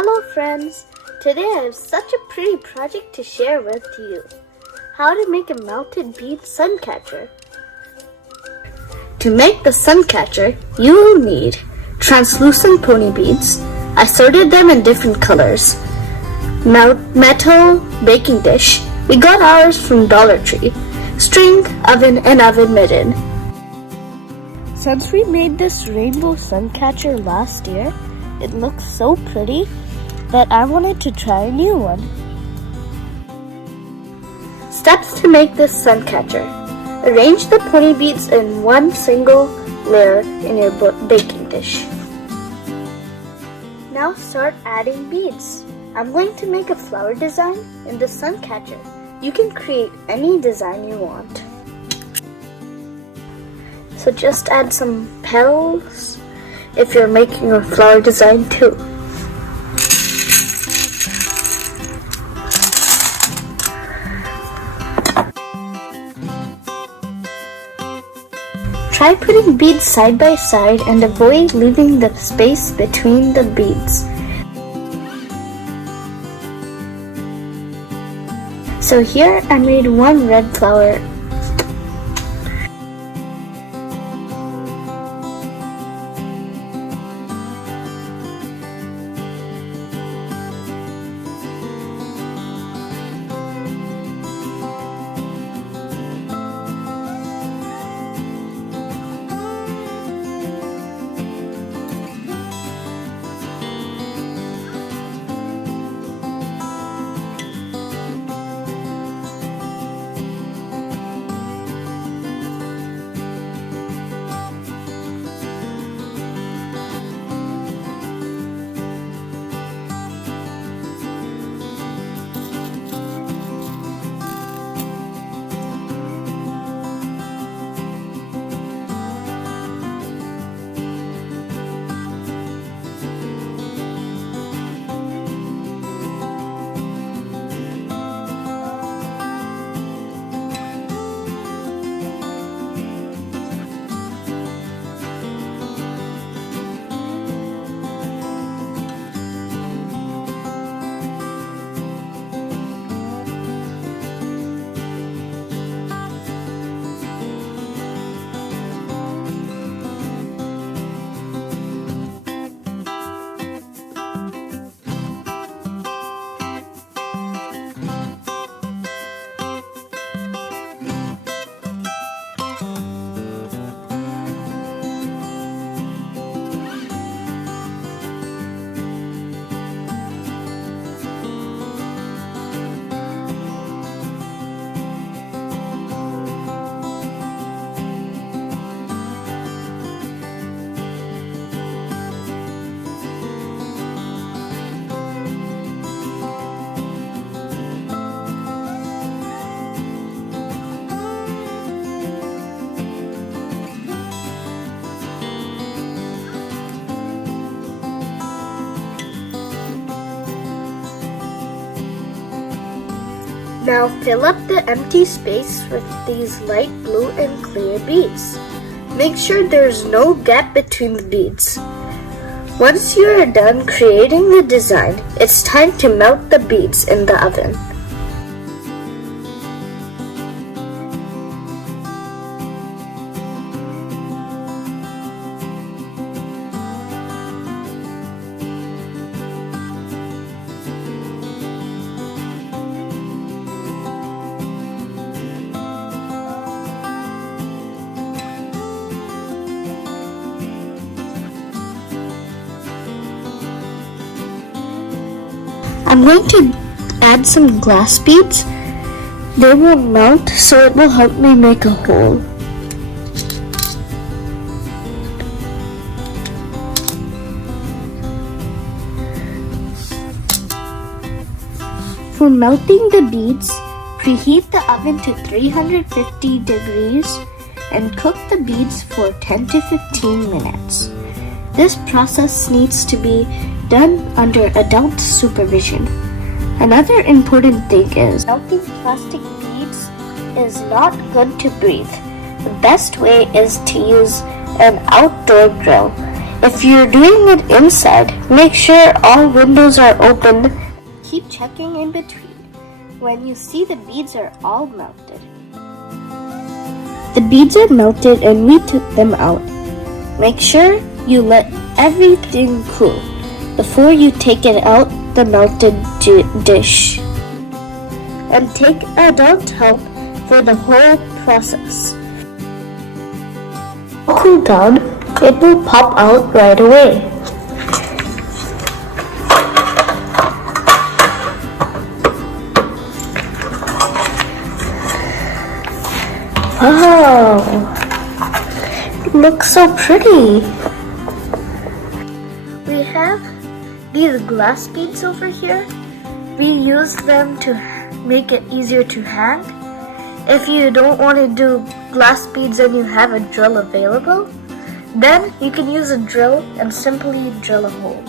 Hello friends! Today I have such a pretty project to share with you. How to make a melted bead Suncatcher. To make the Suncatcher, you will need translucent pony beads. I sorted them in different colors. Metal baking dish. We got ours from Dollar Tree. String, oven, and oven mitten. Since we made this rainbow Suncatcher last year, it looks so pretty that I wanted to try a new one. Steps to make this Suncatcher. Arrange the pony beads in one single layer in your baking dish. Now start adding beads. I'm going to make a flower design in the Suncatcher. You can create any design you want. So just add some petals if you're making a flower design too. Try putting beads side by side and avoid leaving the space between the beads. So here I made one red flower. Now fill up the empty space with these light blue and clear beads. Make sure there's no gap between the beads. Once you are done creating the design, it's time to melt the beads in the oven. I'm going to add some glass beads. They won't melt, so it will help me make a hole. For melting the beads, preheat the oven to 350 degrees and cook the beads for 10 to 15 minutes. This process needs to be done under adult supervision. Another important thing is melting plastic beads is not good to breathe. The best way is to use an outdoor grill. If you're doing it inside, make sure all windows are open. Keep checking in between when you see the beads are all melted. The beads are melted and we took them out. Make sure you let everything cool before you take it out the melted dish. And take adult help for the whole process. Cool down, it will pop out right away. Wow, it looks so pretty. We have these glass beads over here. We use them to make it easier to hang. If you don't want to do glass beads and you have a drill available, then you can use a drill and simply drill a hole.